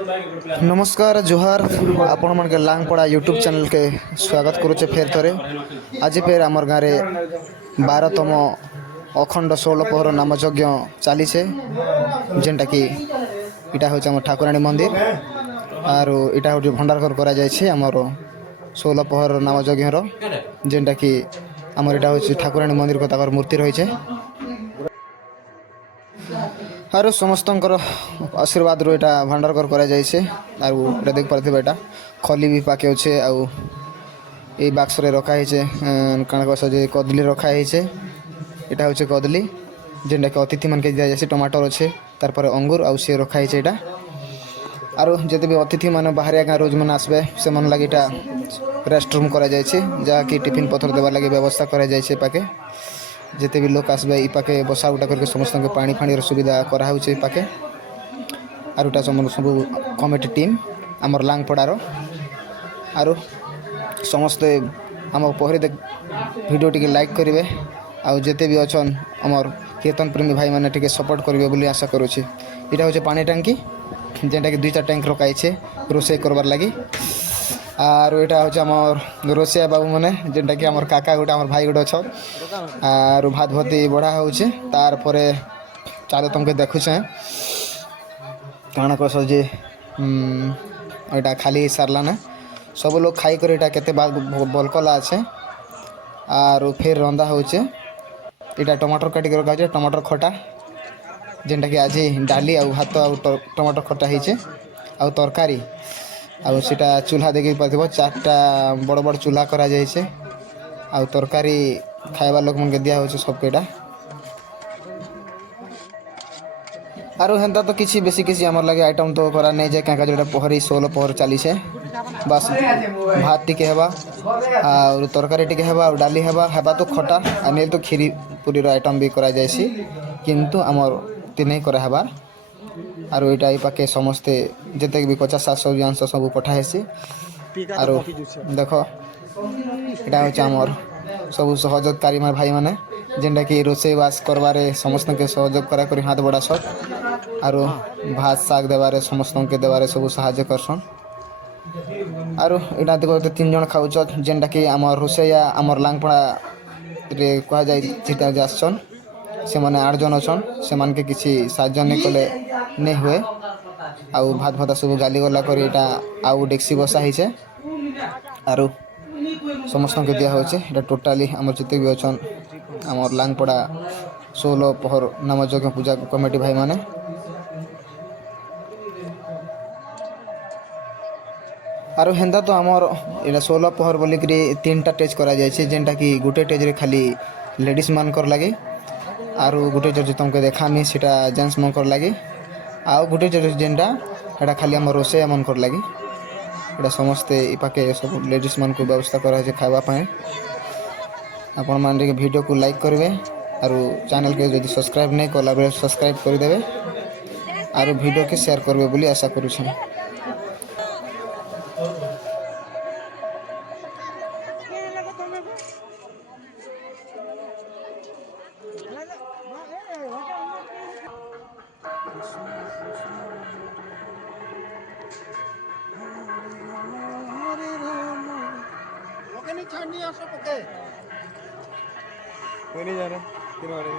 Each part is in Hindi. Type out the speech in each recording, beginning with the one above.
नमस्कार जोहार आपण मन के लांगपड़ा यूट्यूब चैनल के स्वागत करुचे फेर थरे आज फेर आमर गाँव में 12तम अखंड 16 पहर नाम यज्ञ चली जेनटा कि इटा हूँ आम ठाकुराणी मंदिर आर इटा हूँ भंडारघर करा आमर 16 पहर नाम यज्ञ जेनटा कि आमर इटा हूँ ठाकुराणी मंदिर को ताकर मूर्ति रही है आरो समस्त आशीर्वाद रो एटा भंडारघर करा जाइछे आरो एटा देख पारथिबे एटा खली भी पाके अछि आउ ए बॉक्स रे रखा हिचे काना कहस जे कदली रखा हिचे एटा होचे कदली जेंडा के अतिथि मन के दिया जाइछे टमाटर अछि तार पर अंगूर आउ से रखा हिचे एटा आरो जते भी अतिथि मन बाहरिया गाँ रोज मन आसबे से मन लागि एटा रेस्ट रूम करा जाइछे जा कि टिफिन पत्थर देबा लागि व्यवस्था करा जाइछे पाके जिते भी लोग आसबे इ पाके बसा उठा करके समस्त के पानी फाणी सुविधा करा होचे पाके आरुटा सब कमिटी टीम आमर लांगपड़ार आरो समस्त आम पहरे वीडियो टी लाइक करेंगे आउ जिते भी अच्छन आमर कीर्तन प्रेमी भाई मैंने टी सपोर्ट करेंगे बोली आशा करुँचे यहाँ हूँ पानी टांकी जेनटा कि 2-4 टैंक रखाई रोषे करवार लगी आर यहाँ हूँ आम रोषिया बाबू मैंने जेनटा कि आमर काका गोटे आम भाई गोटे अच्छ आर भात भती बढ़ा होचे तार परे चालो तुमके देखुचे कण कस जे यहाँ खाली सारला ना सब लोग खाई कर यहाँ केते बलकला अच्छे आर फिर रंधा होचे यहाँ टमाटर काटिक रखा है टमाटर खटा जेनटा कि आज डाली आ भात आ टमाटर खटा होचे आ तरकारी आउ सीटा चूल्हा देखिए पार्थिव 4टा बड़ बड़ चूल्हा करा जाइछे आउ तरकारी खाइबा लोक मन के दिया होचे सबकेटा आरो हेंता तो किसी बेसी किसी हमर लगे आइटम तो करा नहीं जाए क्या जोटा पहरी 16 पहर चली है बस भात टिके हेबा और तरकारी टिके हेबा और डाली हेबा तो खटा आ नहीं तो खीरी पूरी आइटम भी करा जाइसी किंतु हमर तीन करा हेबा आरो एटा पाके समस्ते जते भी कच्चा साग सब्जी अंश सब पठा हेसी आरो देखो एटा होचे हमर सब सहयोगकारी भाई माने जेनटा कि रोषे बास करबारे समस्त के सहयोग करा करी हाथ बड़ा सब आरो भात साग देबारे समस्त के देबारे सब सहायता करसन आरो एटा देखो 3 जन खाउछ जेनटा कि हमर रोषेया हमर लांगपड़ा रे कहा जाय चिता जासन से माने 8 जन अछन से मान के किछि साहाय्य नै कले नै हुए आउ भात भात सब गाली गला करी एटा आउ डेक्सी बसा हिचे आरो समस्त के दिया होचे एटा टोटली हमर जते भी अछन हमर लांगपड़ा 16 पहर नाम यज्ञ पूजा कमिटी भाई माने आरो हेंदा तो हमर एटा 16 पहर बोली करी 3टा टेज करा जाय छै जेनटा कि गुटे टेज रे खाली लेडीज मान कर लागे आरो गुटे टेज तुमके देखामी सेटा जेंट्स मन कर लागे आउ गुटे टेज जेनटा एटा खाली हमर रोसे मन कर लागे एटा समस्त इ पाके सब लेडीज मन को व्यवस्था करा छै खावा पाए आपण मान के वीडियो को लाइक करबे आरो चैनल के यदि सब्सक्राइब नहीं करला बे सब्सक्राइब कर देबे आरो वीडियो के शेयर करबे बोली आशा करू छी कोई नहीं जा रहा किन वाले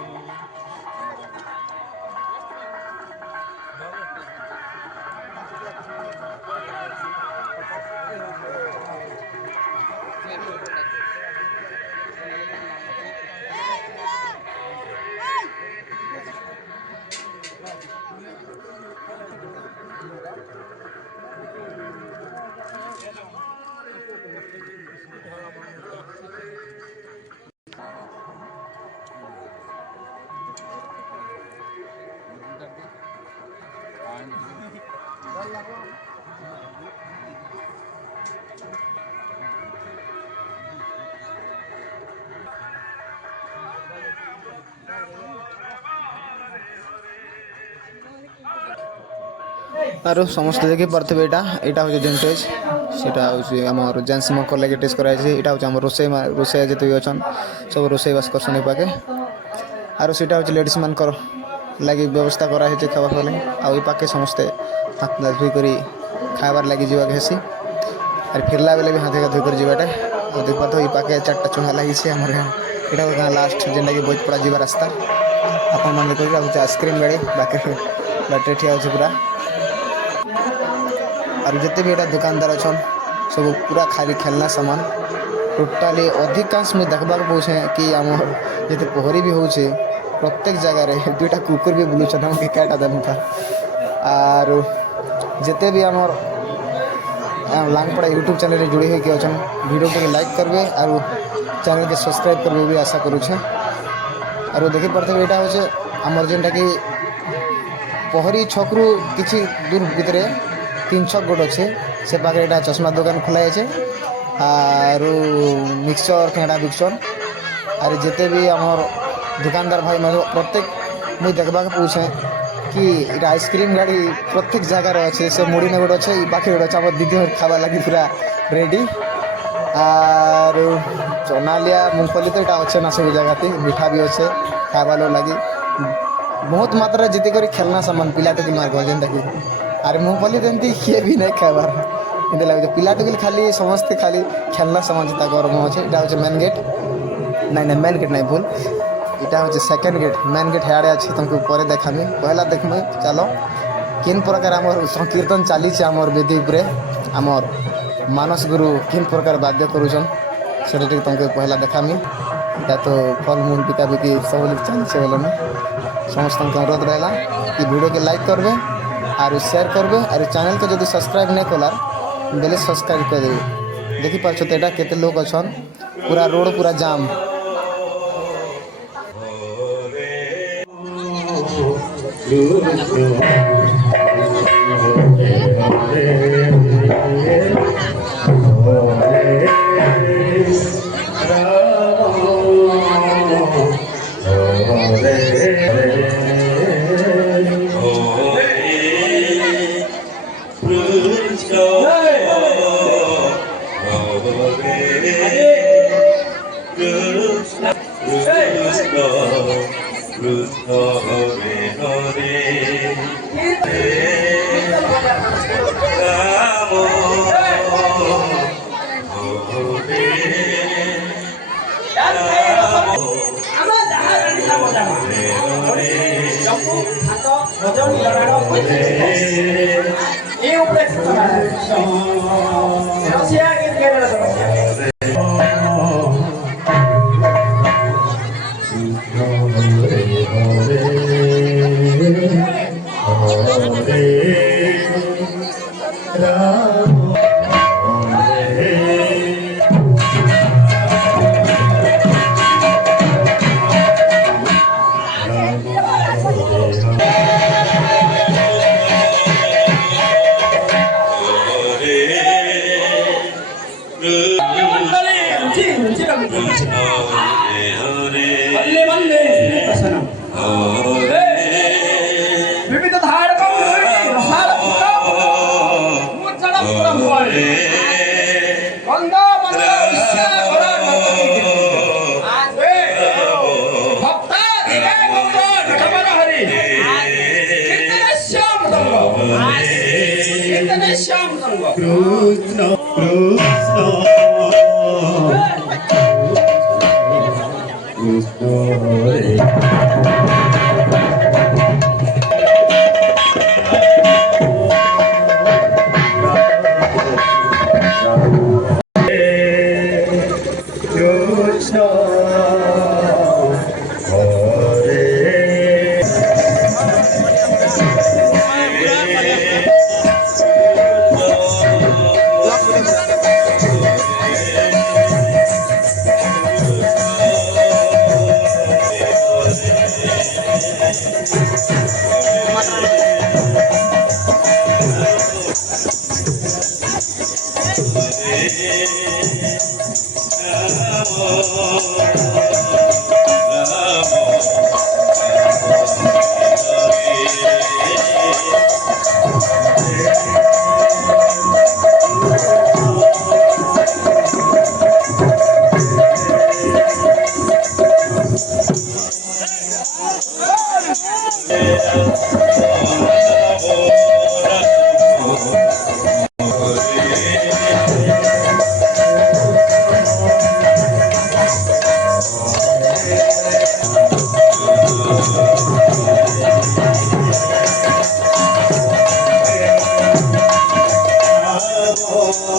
आरो समस्त देखि पारथबे एटा हो जेंटेज सेटा हो हमर जेंट्स मकर लगे टेस्ट कराइ छै एटा हो हमर रोसे जते भी अछन सब रोसे बस करसन पाके आरो सेटा हो लेडीज मान कर লাগি ব্যবস্থা করা হয়েছে খাবার ফলে আর ওই পাকে সমস্তে হাত ধুই করে খাইবার লাগি যাওয়া হেসি আর ফিরলা বেলে বি হাতে ধুই করে যাওয়াটা আর দেখবা তো এই পাকে 4টা চুঙা লাগিছে আমার গাঁ এটা গাঁ লাস্ট যেটাকি বৈতপড়া ଯିବା রাস্তা ଆପଣ ମାନେ ଦେଖିବା ହଉଛି ଆଇସ୍କ୍ରିମ୍ ଗାଡ଼ି ବାକି ବାଟରେ ଠିଆ ହେଉଛି ପୁରା আর যেতে বি এটা দোকানদার অছন সব পুরা খালি খেলনা সামান টোটালি অধিকাংশ মুই দেখবাকে পাউছে কি আমার যেতে পহরি বি হচ্ছে প্রত্যেক জায়গায় 2টা কুকুর বি বুলুছন আমাকে কেটা দেমুথা আর যেতে বি আমার লাংপড়া यूट्यूब चैनल जोड़ी होकर अच्छन वीडियो के लाइक करबे और चैनल के सब्सक्राइब करबे भी आशा करुछे और देखि पारथे एटा होचे हमर जेनटा कि पहरी छकरू किछि दूर भितरे 3 छक गोट अच्छे से पाखे एटा चश्मा दुकान खोला जाए और मिक्सचर खेड़ा मिक्सचर और जिते भी हमर दुकानदार भाई मतलब प्रत्येक मुझे देखा पूछे कि এটা आइसक्रीम गाड़ी प्रत्येक जगार अच्छे से मुड़ी ने गोटे अच्छे बाकी गोटे अच्छे आम दीदी खावा लगी पूरा रेडी और चनालिया मूंगफली तो यहाँ अच्छे ना सब जगह मिठा भी अच्छे खावा लगी बहुत मात्रा जीत कर खेलना सामान पिला टुकिल मार्ग जेनटा कि और मूंगफली तो एमती किए भी नहीं खाबार एमती लगे पिला टुकिल खाली समस्ते खाली खेलना सामान जिता गरम अच्छे यहाँ हूँ मेन गेट नहीं मेन गेट नहीं भूल এটা হচ্ছে সেকেন্ড গেট মেন গেট হেয়ারে আছে তোমাকে পরে দেখামি পহলা দেখমি চলো কিন প্রকার আমার সংকীর্তন চালিছে আমার বেদি উপরে আমার মানস গুরু কিন প্রকার বাদ্য করুছন সেটা টিকে তোমাকে পহলা দেখামি এটা তো ফলমূল বিকা বিকি সব চালিছে বলে না সমস্ত অনুরোধ রহলা कि वीडियो के लाइक करबे और शेयर करबे और चैनल को जब सब्सक्राइब नहीं कलार बेले सब्सक्राइब कर देबे देखि पारछ तो एटा केते लोग अछन पूरा रोड पूरा जाम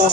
তো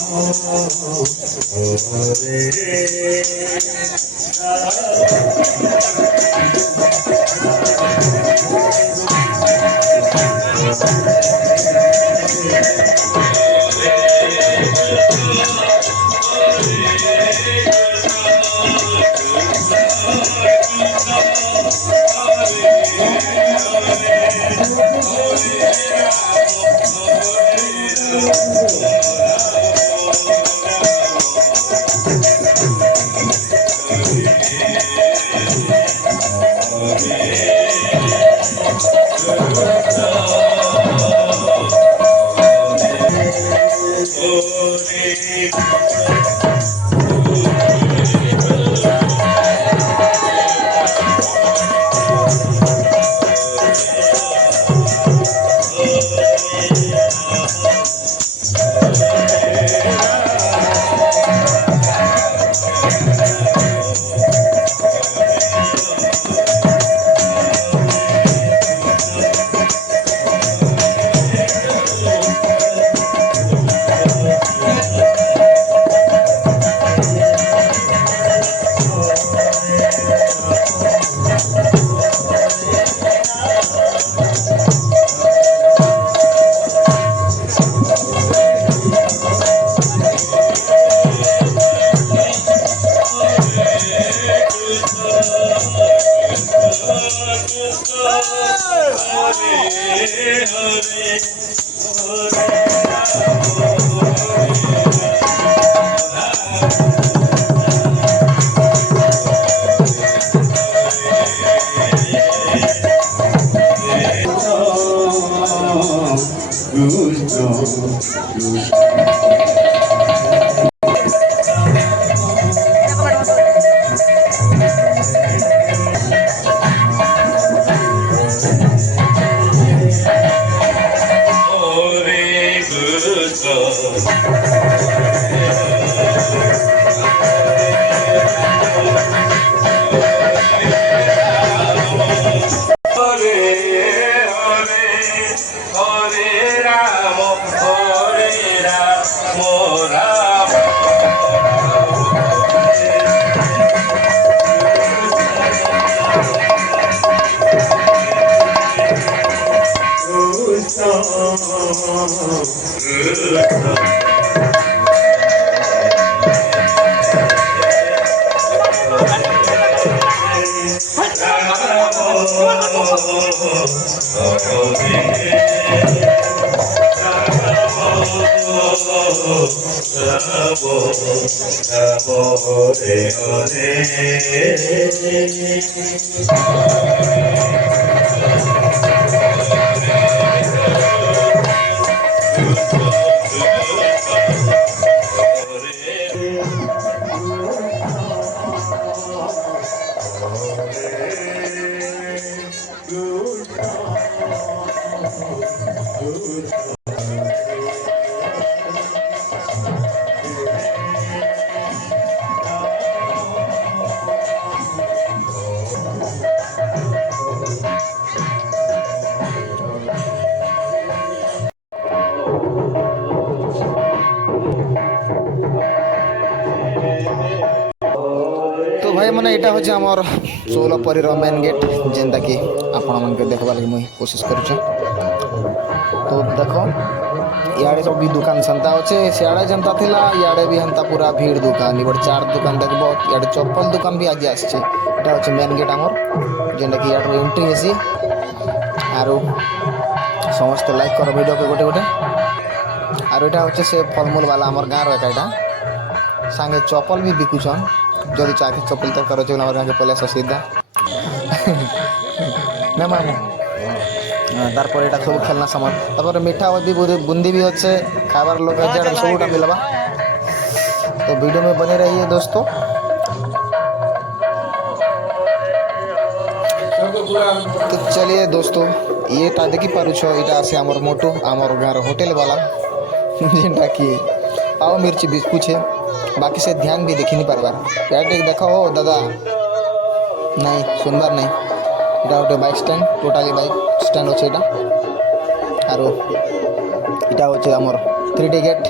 ভাই মানে এটা হচ্ছে আমার ଷୋଳପରୀର মেন গেଟ୍ ଯେନ୍ଟାକି ଆପଣମାନଙ୍କୁ ଦେଖ୍ବାର୍ ଲାଗି ମୁଇଁ କୋସିସ୍ କରୁଛେ। ତ ଦେଖ ଇଆଡ଼େ ସବୁ ବି ଦୁକାନ ସେନ୍ତା ଅଛେ, ସିଆଡ଼େ ଯେନ୍ତା ଥିଲା ଇଆଡ଼େ ବି ହେନ୍ତା ପୁରା ଭିଡ଼ ଦୁକାନ। ଗୋଟେ ଚାର ଦୁକାନ ଦେଖବ, ଇଆଡ଼େ ଚପଲ ଦୁକାନ ବି ଆଜି ଆସିଛେ। ଏଇଟା ହচ্ছে ମେନ୍ ଗେଟ୍ ଆମର, ଯେନ୍ଟାକି ଇଆଡ଼ୁ ଏଣ୍ଟ୍ରି ହେସି। ଆରୁ ସମସ୍ତେ ଲାଇକ୍ କର ଭିଡ଼ିଓକେ ଗୋଟେ ଗୋଟେ। ଆରୁ ଏଇଟା ହচ্ছে ସେ ଫଲମୂଲ ବାଲା ଆମର ଗାଁର ଏକା ଏଇଟା। ସାଙ୍ଗେ ଚପଲ ବି ବିକୁଛନ୍। যদি চাকরি চপল দরকার হচ্ছে আমার গাঁকে পলে আস সিধা না মামু। তারপরে এটা সব খেলনা সামান, তারপরে মিঠা বুন্দি भी अच्छे खाबार लोग सबूटा मिलवा। तो वीडियो में बने रहिए दोस्तों। तो चलिए दोस्तों, ये देखी पारुछ यहाँ आसे आमर मोटू आमर गाँव होटेल वाला जेनटा कि पाव मिर्ची बिस्कुट है, बाकी से ध्यान भी देखी नहीं पारबार। यार देखो हो दादा, नहीं सुनबार नहीं। এটা গোটে bike stand, totally bike stand আছে এটা। আর এটা হচ্ছে আমার 3D গেট।